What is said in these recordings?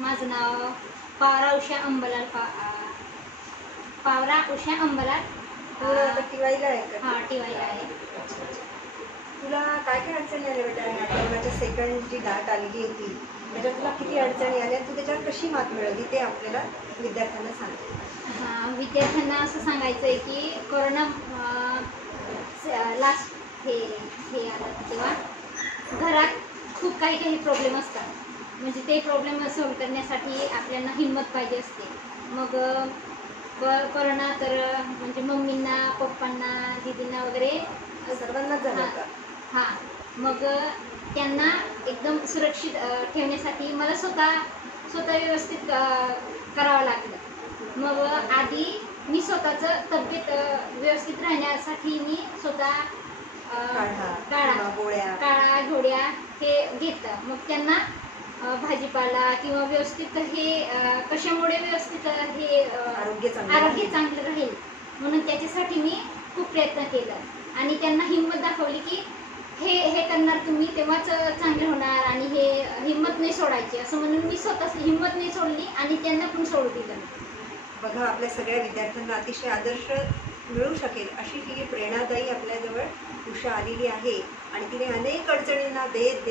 माझं नाव पावरा उषा अंबलाल पावरा उषा अंबलाल. आता टीवायला आहे का? हां, टीवायला आहे. तुला काय काय अडचणी आल्या बेटा? कोरोनाच्या सेकंड जी डाट आलेली होती त्याच्यात तुला किती अडचणी आल्या, तू त्याच्यावर कशी मात मिळवली ते आपल्याला विद्यार्थ्यांना सांग. हां, विद्यार्थ्यांना असं सांगायचं आहे की कोरोना लास्ट हे आलं तेव्हा घरात खूप काही प्रॉब्लेम असतात. म्हणजे ते प्रॉब्लेम सॉल्व करण्यासाठी आपल्याला हिंमत पाहिजे असते. मग कोरोना तर म्हणजे मम्मींना, पप्पांना, दीदींना वगैरे सर्वांनाच झालं का? हां, मग त्यांना एकदम सुरक्षित ठेवण्यासाठी मला स्वतः व्यवस्थित करावं लागलं. मग आधी मी स्वतःचं तब्येत व्यवस्थित राहण्यासाठी मी स्वतः काढा घोड्या हे घेतलं. मग त्यांना भाजीपाला किंवा व्यवस्थित हे कशामुळे व्यवस्थित हे आरोग्य चांगलं राहील म्हणून त्याच्यासाठी मी खूप प्रयत्न केला आणि त्यांना हिंमत दाखवली की हे करणार तुम्ही तेव्हाच चांगले होणार आणि हे हिंमत नाही सोडायची असं म्हणून मी स्वतःच हिंमत नाही सोडली आणि त्यांना पण सोडू दिलं. बघा, आपल्या सगळ्या विद्यार्थ्यांना अतिशय आदर्श मिळू शकेल अशी ही प्रेरणादायी आपल्याजवळ उषा आलेली आहे आणि तिने अनेक अडचणींना देत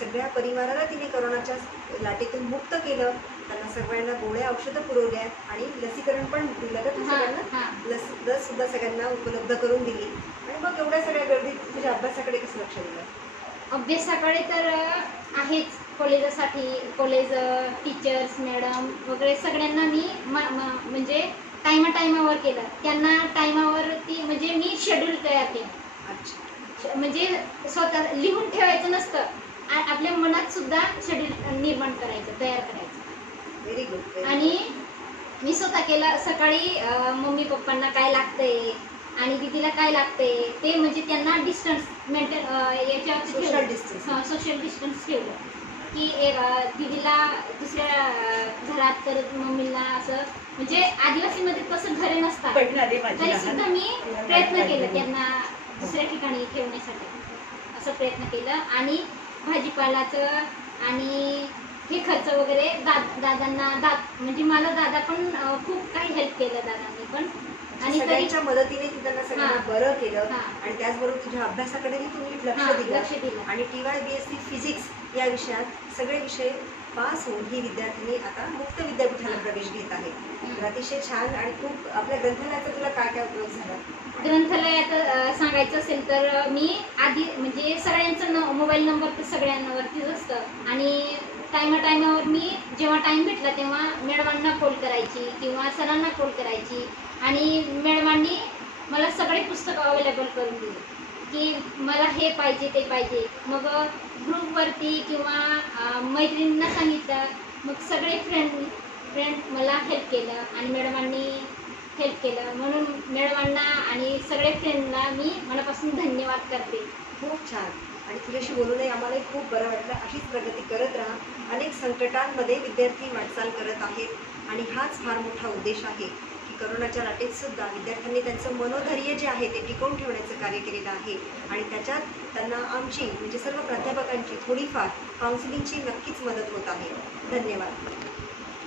सगळ्या परिवाराला तिने कोरोनाच्या लाटेतून मुक्त केलं. त्यांना सगळ्यांना गोळ्या औषधं पुरवल्या आणि लसीकरण पण दिलं का सगळ्यांना? लस सुद्धा सगळ्यांना उपलब्ध करून दिली. आणि मग एवढ्या सगळ्या गर्दीत तुझ्या अभ्यासाकडे कसं लक्ष दिलं? अभ्यासाकडे तर आहेच. कॉलेज टीचर्स मॅडम वगैरे सगळ्यांना मी म्हणजे टायमावर केलं. त्यांना टायमावरती म्हणजे मी शेड्यूल तयार केलं. अच्छा, म्हणजे स्वतः लिहून ठेवायचं नसतं, आपल्या मनात सुद्धा शेड्यूल निर्माण करायचं, तयार करायचं. Very good. आणि मी स्वतः केलं. सकाळी मम्मी पप्पांना काय लागतंय आणि दीदीला काय लागतंय ते म्हणजे त्यांना डिस्टन्स मेंटेन याच्यावर सोशल डिस्टन्स ठेवलं की दीदीला दुसऱ्या घरात तर मम्मीला असं म्हणजे आदिवासीमध्ये कसं घरे नसतात तरी सुद्धा मी प्रयत्न केलं त्यांना दुसऱ्या ठिकाणी ठेवण्यासाठी असं प्रयत्न केलं. आणि भाजीपालाचं आणि हे खर्च वगैरे दादांना म्हणजे मला दादा पण खूप काही हेल्प केलं दादांनी पण. आणि सगळ्यांच्या मदतीने तू त्यांना सगळ्यांना बरं केलं आणि त्याचबरोबर तुझ्या अभ्यासाकडेही तुम्ही लक्ष दिलं. आणि TYBSc फिजिक्स या विषयात सगळे विषय पास होऊन ही विद्यार्थिनी आता मुक्त विद्यापीठाला प्रवेश घेत आहे. तर अतिशय छान. आणि खूप आपल्या ग्रंथालयाचा तुला काय काय उपयोग झाला? ग्रंथालयात सांगायचं असेल तर मी आधी म्हणजे सगळ्यांचा मोबाईल नंबर तर सगळ्यांवरतीच असतं आणि टायमावर मी जेव्हा टाईम भेटला तेव्हा मॅडमांना कॉल करायची किंवा सरांना कॉल करायची आणि मॅडमांनी मला सगळे पुस्तकं अवेलेबल करून दिले की मला हे पाहिजे ते पाहिजे. मग ग्रुपवरती किंवा मैत्रिणींना सांगितलं. मग सगळे फ्रेंड मला हेल्प केलं आणि मॅडमांनी हेल्प केलं. म्हणून मॅडमांना आणि सगळे फ्रेंडला मी मनापासून धन्यवाद करते. खूप छान. आणि तुझ्याशी बोलूनही आम्हालाही खूप बरं वाटलं. अशीच प्रगती करत राहा. अनेक संकटांमध्ये विद्यार्थी वाटचाल करत आहेत आणि हाच फार मोठा उद्देश आहे की कोरोनाच्या लाटेत सुद्धा विद्यार्थ्यांनी त्यांचं मनोधैर्य जे आहे ते टिकवून ठेवण्याचं कार्य केलेलं आहे. आणि त्याच्यात त्यांना आमची म्हणजे सर्व प्राध्यापकांची थोडीफार काउन्सिलिंगची नक्कीच मदत होत आहे. धन्यवाद.